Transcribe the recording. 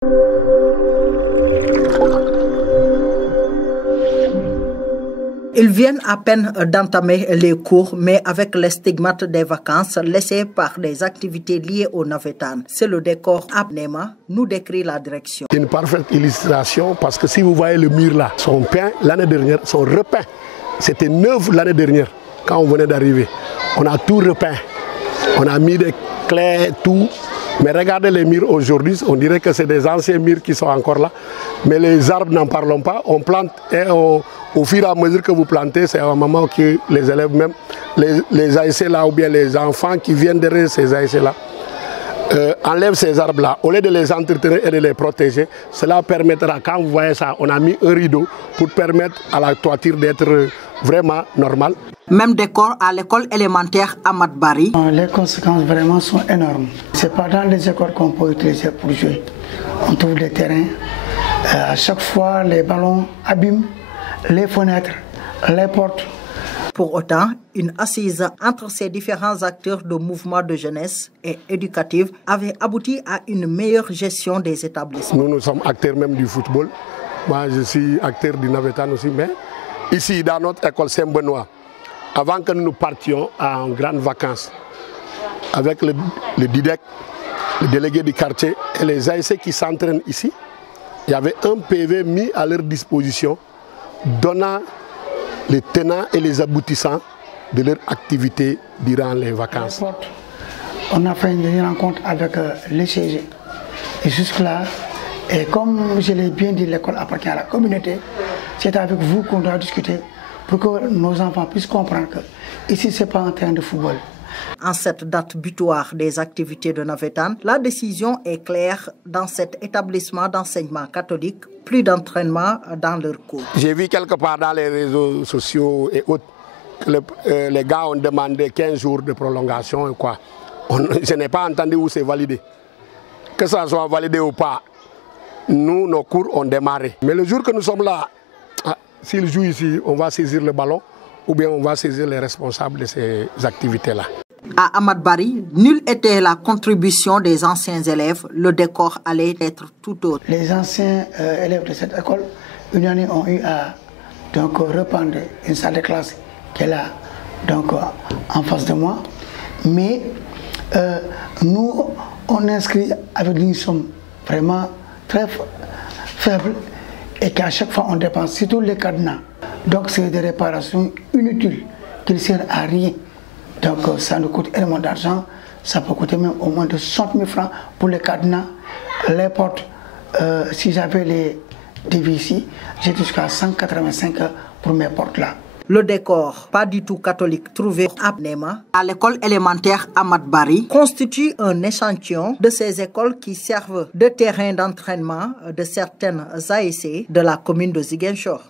Ils viennent à peine d'entamer les cours, mais avec les stigmates des vacances laissées par des activités liées au navétane. C'est le décor Abnema, nous décrit la direction. Une parfaite illustration parce que si vous voyez le mur là, sont peints l'année dernière, sont repeints. C'était neuf l'année dernière quand on venait d'arriver. On a tout repeint. On a mis des clés, tout. Mais regardez les murs aujourd'hui, on dirait que c'est des anciens murs qui sont encore là. Mais les arbres, n'en parlons pas. On plante et au fur et à mesure que vous plantez, c'est à un moment que les élèves, même les ASC là, ou bien les enfants qui viennent derrière ces ASC là, enlèvent ces arbres là. Au lieu de les entretenir et de les protéger, cela permettra, quand vous voyez ça, on a mis un rideau pour permettre à la toiture d'être vraiment normale. Même décor à l'école élémentaire Ahmad Bari. Les conséquences vraiment sont énormes. Ce n'est pas dans les écoles qu'on peut utiliser pour jouer. On trouve des terrains. À chaque fois, les ballons abîment les fenêtres, les portes. Pour autant, une assise entre ces différents acteurs de mouvements de jeunesse et éducatifs avait abouti à une meilleure gestion des établissements. Nous sommes acteurs même du football. Moi, je suis acteur du navétane aussi. Mais ici, dans notre école Saint-Benoît, avant que nous partions en grandes vacances, avec le DIDEC, le délégué du quartier et les ASC qui s'entraînent ici, il y avait un PV mis à leur disposition, donnant les tenants et les aboutissants de leur activité durant les vacances. On a fait une rencontre avec les CG. Et jusque-là, et comme je l'ai bien dit, l'école appartient à la communauté, c'est avec vous qu'on doit discuter pour que nos enfants puissent comprendre que ici, ce n'est pas un terrain de football. En cette date butoir des activités de navétane, la décision est claire dans cet établissement d'enseignement catholique, plus d'entraînement dans leur cours. J'ai vu quelque part dans les réseaux sociaux et autres que les gars ont demandé 15 jours de prolongation et quoi. Je n'ai pas entendu où c'est validé. Que ça soit validé ou pas, nous, nos cours ont démarré. Mais le jour que nous sommes là, s'ils jouent ici, on va saisir le ballon ou bien on va saisir les responsables de ces activités-là. À Ahmad Bari, nulle était la contribution des anciens élèves. Le décor allait être tout autre. Les anciens élèves de cette école, une année, ont eu à reprendre une salle de classe qui est là, en face de moi. Mais nous, on inscrit avec une somme vraiment très faible et qu'à chaque fois on dépense, surtout les cadenas. Donc c'est des réparations inutiles qui ne servent à rien. Donc ça nous coûte énormément d'argent, ça peut coûter même au moins de 60 000 francs pour les cadenas, les portes. Si j'avais les devis ici, j'ai jusqu'à 185 pour mes portes là. Le décor, pas du tout catholique, trouvé à Abnema, à l'école élémentaire Ahmad Bari, constitue un échantillon de ces écoles qui servent de terrain d'entraînement de certaines ASC de la commune de Ziguinchor.